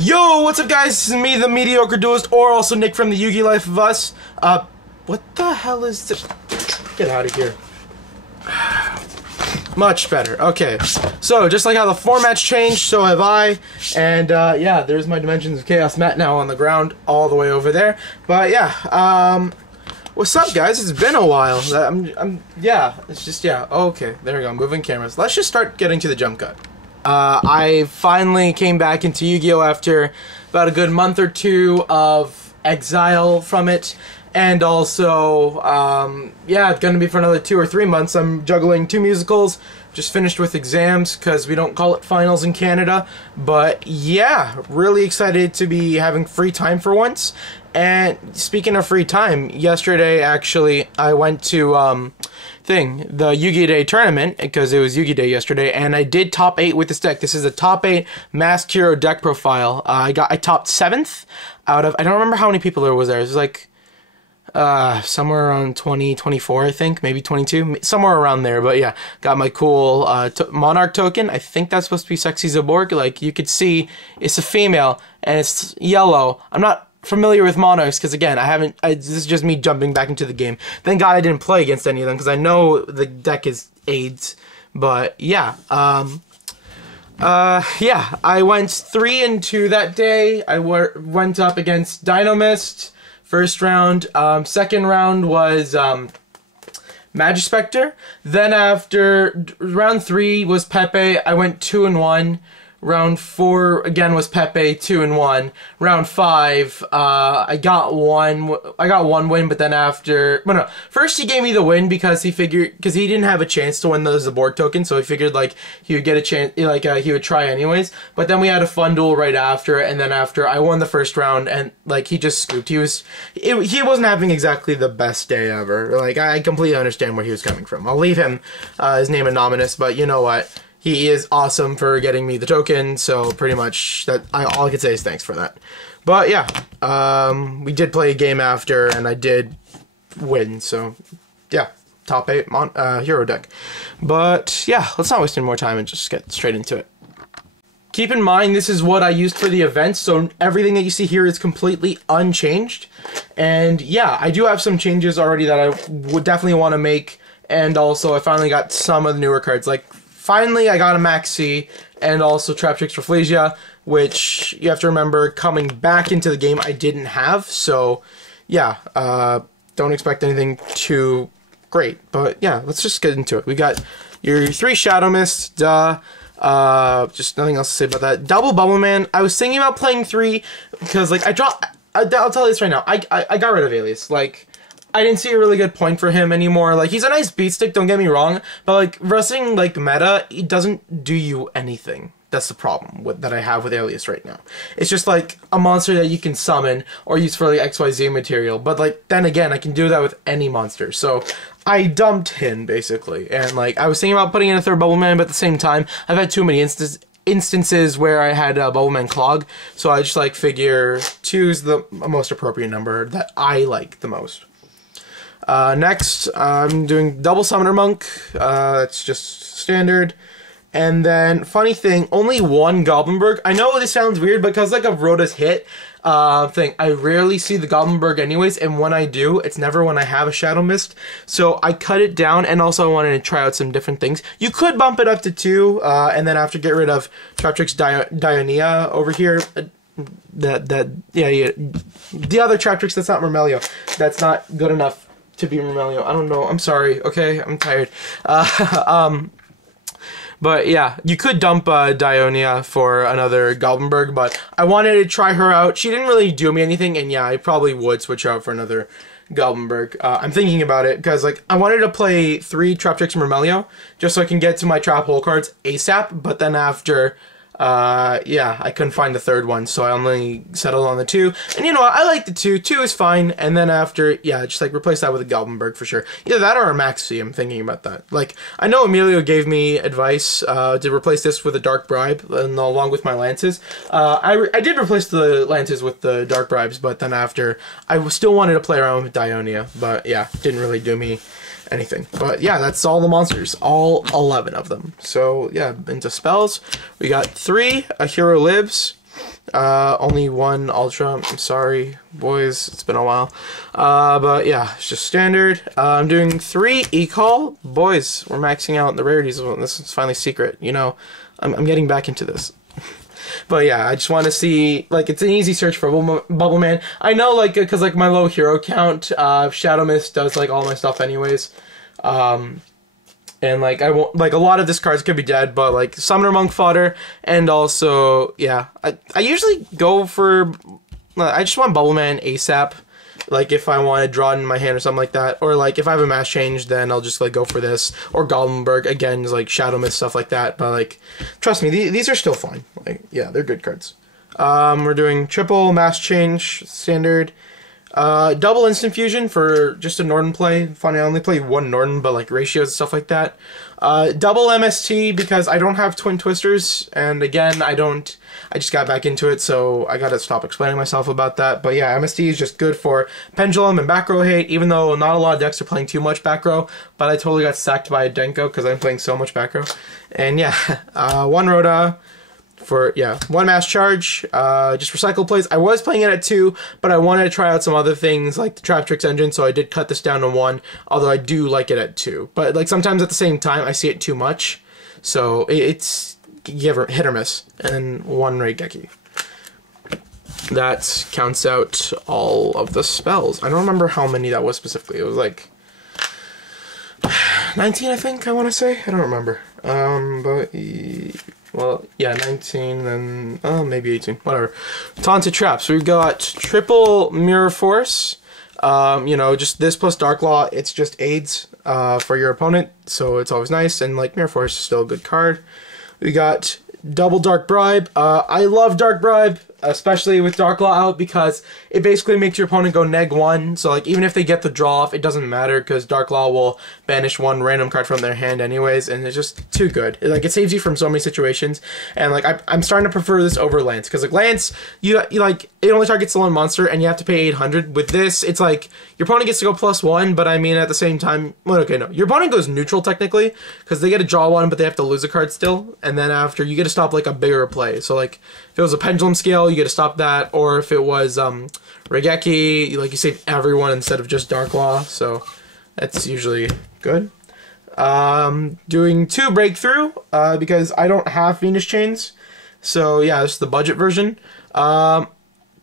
Yo, what's up guys? This is me, the Mediocre Duelist, or also Nick from the Yugioh Life of Us. What the hell is this? Get out of here. Much better. Okay, so just like how the format's changed, so have I. And yeah, there's my Dimensions of Chaos mat now on the ground, all the way over there. But yeah, what's up guys? It's been a while. Yeah, it's just, yeah, okay, there we go, moving cameras. Let's just start getting to the jump cut. I finally came back into Yu-Gi-Oh! After about a good month or two of exile from it, and also, yeah, it's gonna be for another 2 or 3 months. I'm juggling 2 musicals, just finished with exams, because we don't call it finals in Canada, but yeah, really excited to be having free time for once. And speaking of free time, yesterday, actually, I went to, the Yu-Gi-Oh! Day tournament, because it was Yu-Gi-Oh! Day yesterday, and I did top 8 with this deck. This is a top 8 Masked Hero deck profile. I topped 7th out of, I don't remember how many people there was there. It was like, somewhere around 20, 24, I think, maybe 22, somewhere around there. But yeah, got my cool Monarch token. I think that's supposed to be Sexy Zaborg. Like, you could see, it's a female, and it's yellow. I'm not familiar with Monarchs, because again, this is just me jumping back into the game. Thank God I didn't play against any of them, because I know the deck is AIDS. But yeah, yeah, I went 3-2 that day. I went up against Dynamist first round. Second round was Magispector. Then after round 3 was Pepe. I went 2-1. Round 4 again was Pepe, 2-1. Round 5, I got one win, but then after, well, no, first he gave me the win because he didn't have a chance to win the Zaborg token, so he figured like he would get a chance, like he would try anyways. But then we had a fun duel right after, and then after I won the first round, and like he just scooped. He wasn't having exactly the best day ever. Like, I completely understand where he was coming from. I'll leave him his name anonymous, but you know what? He is awesome for getting me the token, so pretty much all I could say is thanks for that. But yeah, we did play a game after, and I did win, so yeah, top 8 hero deck. But yeah, let's not waste any more time and just get straight into it. Keep in mind, this is what I used for the event, so everything that you see here is completely unchanged. And yeah, I do have some changes already that I would definitely want to make, and also I finally got some of the newer cards, like finally, I got a Maxi and also Traptrix Rafflesia, which you have to remember, coming back into the game, I didn't have. So, yeah, don't expect anything too great. But yeah, let's just get into it. We got your 3 Shadow Mists, just nothing else to say about that. Double Bubble Man. I was thinking about playing 3 because, like, I'll tell you this right now. I got rid of Alias. Like, I didn't see a really good point for him anymore. Like, he's a nice beat stick, don't get me wrong, but like, wrestling like meta, it doesn't do you anything. That's the problem that I have with Alias right now. It's just like a monster that you can summon or use for like XYZ material, but like, then again, I can do that with any monster. So I dumped him basically, and like, I was thinking about putting in a 3rd Bubble Man, but at the same time, I've had too many instances where I had Bubbleman Clog, so I just like figure 2's the most appropriate number that I like the most. Next, I'm doing double Summoner Monk. That's just standard. And then, funny thing, only 1 Goblinberg. I know this sounds weird because like a Rhoda's hit thing, I rarely see the Goblinberg anyways, and when I do, it's never when I have a Shadow Mist. So I cut it down, and also I wanted to try out some different things. You could bump it up to 2, and then after get rid of Traptrix Dionia over here. Yeah, the other Traptrix that's not Mermelio. That's not good enough to be Mermelio. I don't know. I'm sorry. Okay, I'm tired. But yeah, you could dump Dionia for another Goblinberg, but I wanted to try her out. She didn't really do me anything, and yeah, I probably would switch out for another Goblinberg. I'm thinking about it, because like, I wanted to play 3 Traptrix Mermelio, just so I can get to my Trap Hole cards ASAP, but then after, yeah, I couldn't find the 3rd one, so I only settled on the 2. And you know what, I like the 2. 2 is fine, and then after, yeah, just like replace that with a Goblinberg for sure. Either that or a Maxi, I'm thinking about that. Like, I know Emilio gave me advice to replace this with a Dark Bribe, and along with my Lances. I did replace the Lances with the Dark Bribes, but then after, I still wanted to play around with Dionia, but yeah, didn't really do me anything. But yeah, that's all the monsters, all 11 of them. So yeah, into spells, we got 3, A Hero Lives, Only one Ultra. I'm sorry, boys. It's been a while. But yeah, it's just standard. I'm doing 3 E-Call. Boys, we're maxing out the rarities. Well, this is finally secret. You know, I'm getting back into this. But yeah, I just want to see, like, it's an easy search for Bubble Man. I know, like, because, like, my low hero count, Shadow Mist does, like, all my stuff anyways. And, like, I won't, like, a lot of this cards could be dead, but, like, Summoner Monk fodder, and also, yeah, I usually go for, I just want Bubble Man ASAP, like, if I want to draw it in my hand or something like that, or, like, if I have a mass change, then I'll just, like, go for this, or Goblinberg, again, like, Shadow Mist, stuff like that, but, like, trust me, these are still fine, like, yeah, they're good cards. We're doing triple mass change, standard, double instant fusion for just a Norden play. Funny, I only play one Norden, but like ratios and stuff like that. Double MST because I don't have twin twisters, and again, I just got back into it, so I gotta stop explaining myself about that. But yeah, MST is just good for Pendulum and back row hate, even though not a lot of decks are playing too much back row, but I totally got sacked by a Denko because I'm playing so much back row. And yeah, one Rhoda. For, yeah, 1 mass charge, just recycle plays. I was playing it at 2, but I wanted to try out some other things like the Trap Tricks engine, so I did cut this down to 1, although I do like it at 2. But, like, sometimes at the same time, I see it too much, so it's hit or miss. And then 1 Raigeki. That counts out all of the spells. I don't remember how many that was specifically. It was, like, 19, I think, I want to say. I don't remember. But... well, yeah, 19, then, maybe 18, whatever. Taunted Traps. We've got triple Mirror Force. You know, just this plus Dark Law, it's just aids, for your opponent, so it's always nice, and, like, Mirror Force is still a good card. We got double Dark Bribe. I love Dark Bribe, especially with Dark Law out, because it basically makes your opponent go -1, so, like, even if they get the draw off, it doesn't matter, because Dark Law will banish 1 random card from their hand anyways, and it's just too good. Like, it saves you from so many situations, and, like, I'm starting to prefer this over Lance, because, like, Lance, you like, it only targets the 1 monster, and you have to pay 800. With this, it's like, your opponent gets to go +1, but I mean, at the same time, well, okay, no, your opponent goes neutral, technically, because they get to draw 1, but they have to lose a card still, and then after, you get to stop, like, a bigger play. So, like, if it was a Pendulum Scale, you get to stop that, or if it was, Raigeki, like, you save everyone instead of just Dark Law, so that's usually good. Doing 2 Breakthrough, because I don't have Venus Chains, so yeah, this is the budget version.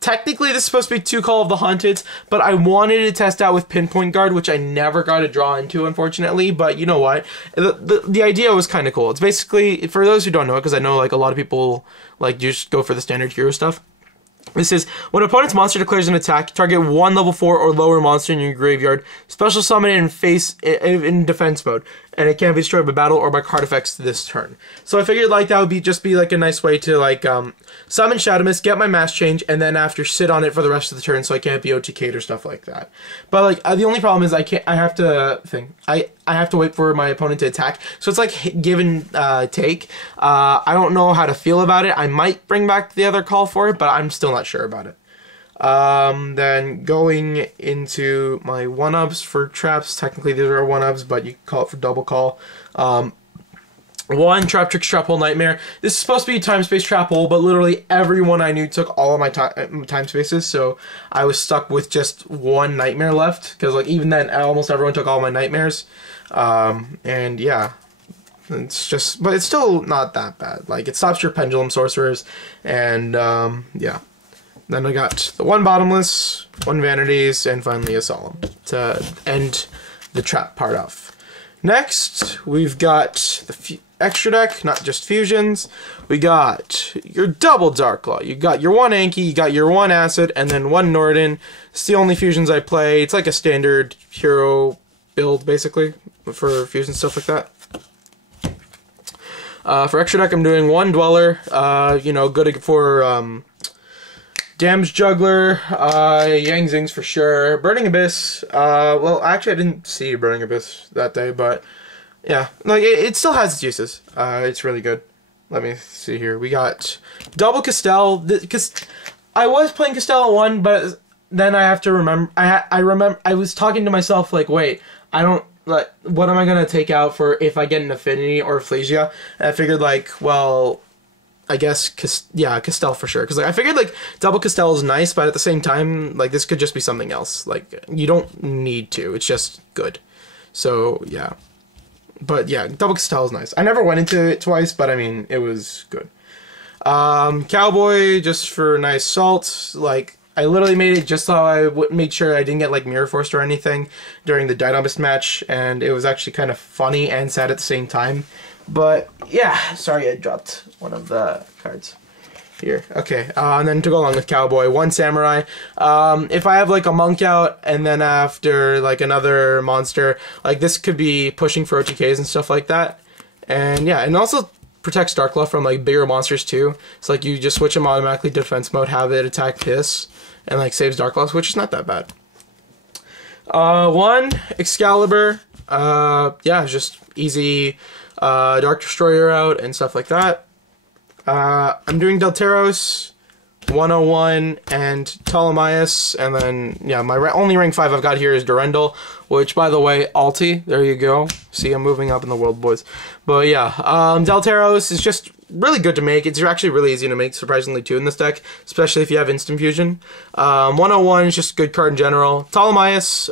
Technically, this is supposed to be 2 Call of the Haunted, but I wanted to test out with Pinpoint Guard, which I never got to draw into, unfortunately, but you know what? The idea was kind of cool. It's basically, for those who don't know it, because I know, like, a lot of people, like, just go for the standard hero stuff. This is, when an opponent's monster declares an attack, target 1 level 4 or lower monster in your graveyard, special summon it in defense mode, and it can't be destroyed by battle or by card effects this turn. So I figured, like, that would just be like a nice way to, like, summon Shadow Mist, get my mass change, and then after sit on it for the rest of the turn, so I can't be OTK'd or stuff like that. But, like, the only problem is I have to wait for my opponent to attack, so it's like give and take. I don't know how to feel about it. I might bring back the other call for it, but I'm still not sure about it. Then going into my 1-ups for traps. Technically these are 1-ups, but you can call it for double call. 1 Trap Tricks Trap Hole Nightmare. This is supposed to be Time Space Trap Hole, but literally everyone I knew took all of my time spaces, so I was stuck with just 1 Nightmare left, because, like, even then almost everyone took all my Nightmares. And yeah, it's just, but it's still not that bad. Like, it stops your Pendulum Sorcerers, and yeah. Then I got the 1 Bottomless, 1 Vanities, and finally a Solemn to end the trap part off. Next, we've got the extra deck, not just fusions. We got your double Dark Law. You got your 1 Anki, you got your 1 Acid, and then 1 Norden. It's the only fusions I play. It's like a standard hero build, basically, for fusion stuff like that. For extra deck, I'm doing 1 Dweller. You know, good for Damage Juggler, Yang Zings for sure. Burning Abyss, well, actually I didn't see Burning Abyss that day, but yeah, like, it still has its uses. It's really good. Let me see here. We got double Castell, because I was playing Castell at 1, but then I have to remember, I was talking to myself, like, wait, I don't, like, what am I going to take out for if I get an Affinity or Ecclesia? And I figured, like, well, I guess, yeah, Castell for sure. Because like, I figured like double Castell is nice, but at the same time, like this could just be something else. Like you don't need to. It's just good. So yeah, but yeah, double Castell is nice. I never went into it twice, but I mean it was good. Cowboy just for nice salt. Like I literally made it just so I would make sure I didn't get like mirror forced or anything during the Dynamist match, and it was actually kind of funny and sad at the same time. But yeah, sorry I dropped one of the cards here. Okay, and then to go along with Cowboy, 1 Samurai. If I have like a monk out and then after like another monster, like this could be pushing for OTKs and stuff like that. And yeah, and also protects Darkclaw from like bigger monsters too. It's like you just switch him automatically to defense mode, have it attack Piss, and like saves Darkclaw, which is not that bad. 1 Excalibur. Yeah, just easy Dark Destroyer out and stuff like that. I'm doing Delteros, 101, and Ptolemaeus, and then, yeah, my only rank 5 I've got here is Durendal, which, by the way, Alti, there you go. See, I'm moving up in the world, boys. But, yeah, Delteros is just really good to make. It's actually really easy to make, surprisingly, too, in this deck, especially if you have Instant Fusion. 101 is just a good card in general. Ptolemaeus,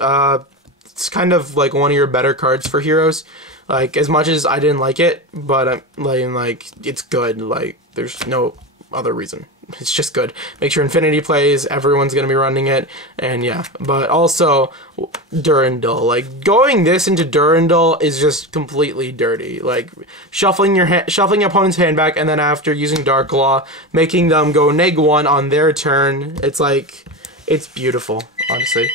it's kind of, like, one of your better cards for heroes. Like, as much as I didn't like it, but, like, it's good. Like, there's no other reason. It's just good. Make sure Infinity plays, everyone's going to be running it, and yeah. But also, Durendal. Like, going this into Durendal is just completely dirty. Like, shuffling your opponent's hand back, and then after using Darkclaw, making them go -1 on their turn. It's like, it's beautiful, honestly.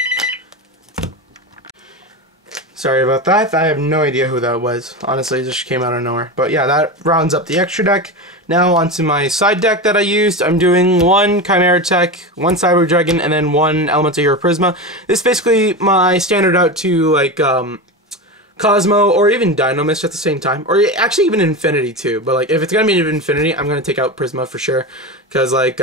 Sorry about that. I have no idea who that was. Honestly, it just came out of nowhere. But yeah, that rounds up the extra deck. Now onto my side deck that I used. I'm doing 1 Chimera Tech, 1 Cyber Dragon, and then 1 Elemental Hero Prisma. This is basically my standard out to like Cosmo or even Dynamist at the same time. Or actually even Infinity too. But like if it's gonna be Infinity, I'm gonna take out Prisma for sure. Cause like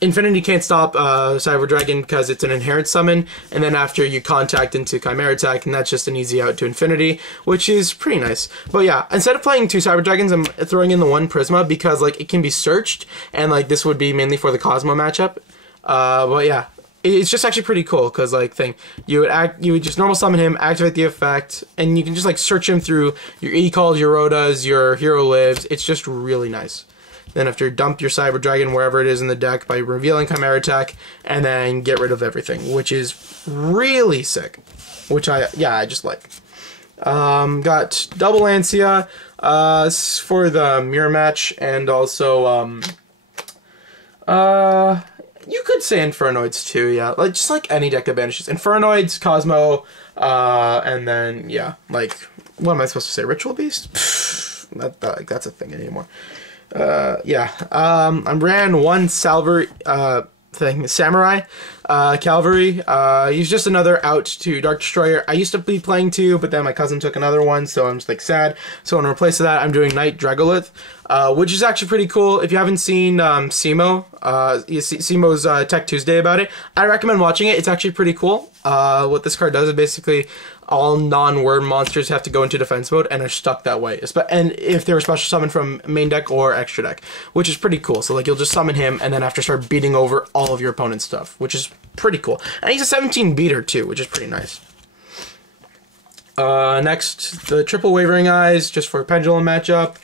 Infinity can't stop Cyber Dragon because it's an inherent summon, and then after you contact into Chimera Attack, and that's just an easy out to Infinity, which is pretty nice. But yeah, instead of playing 2 Cyber Dragons, I'm throwing in the 1 Prisma because like it can be searched, and like this would be mainly for the Cosmo matchup. But yeah, it's just actually pretty cool because like you would just normal summon him, activate the effect, and you can just like search him through your E-Calls, your Rotas, your Hero Lives. It's just really nice. Then after dump your Cyber Dragon wherever it is in the deck by revealing Chimera Attack, and then get rid of everything, which is really sick. Which I just like. Got double Lancia for the mirror match, and also you could say Infernoids too, yeah. Like just like any deck that banishes Infernoids, Cosmo, and then yeah, like what am I supposed to say? Ritual Beast? That's a thing anymore. Yeah, I ran 1 Samurai, Cavalry. He's just another out to Dark Destroyer. I used to be playing 2, but then my cousin took another one, so I'm just like sad. So in replace of that, I'm doing Knight Dragolith, which is actually pretty cool. If you haven't seen Simo, Simo's Tech Tuesday about it, I recommend watching it. It's actually pretty cool. What this card does is basically all non-worm monsters have to go into defense mode and are stuck that way. And if they're special summoned from main deck or extra deck, which is pretty cool. So like you'll just summon him and then after start beating over all of your opponent's stuff, which is pretty cool. And he's a 17 beater too, which is pretty nice. Next, the triple Wavering Eyes, just for a Pendulum matchup.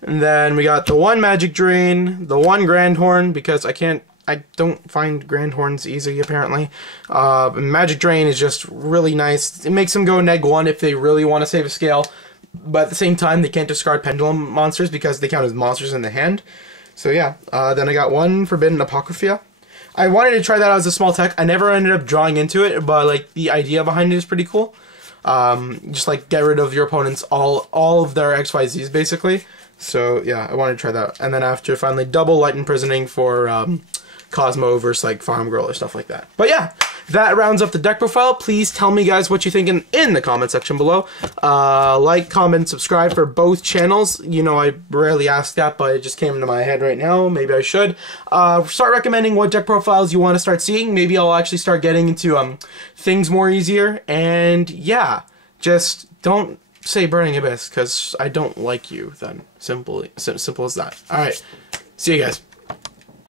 And then we got the 1 Magic Drain, the 1 Grand Horn, because I don't find Grand Horns easy, apparently. Magic Drain is just really nice. It makes them go -1 if they really want to save a scale, but at the same time, they can't discard Pendulum monsters because they count as monsters in the hand. So yeah, then I got 1 Forbidden Apocrypha. I wanted to try that out as a small tech. I never ended up drawing into it, but like the idea behind it is pretty cool. Just like get rid of your opponent's all of their XYZs, basically. So yeah, I wanted to try that. And then after, finally, double Light Imprisoning for Cosmo versus like Farm Girl or stuff like that. But yeah, that rounds up the deck profile. Please tell me guys what you think in the comment section below. Like, comment, subscribe for both channels. You know, I rarely ask that, but it just came into my head right now. Maybe I should. Start recommending what deck profiles you want to start seeing. Maybe I'll actually start getting into things more easier. And yeah, just don't say Burning Abyss because I don't like you. Then simple as that. All right, see you guys.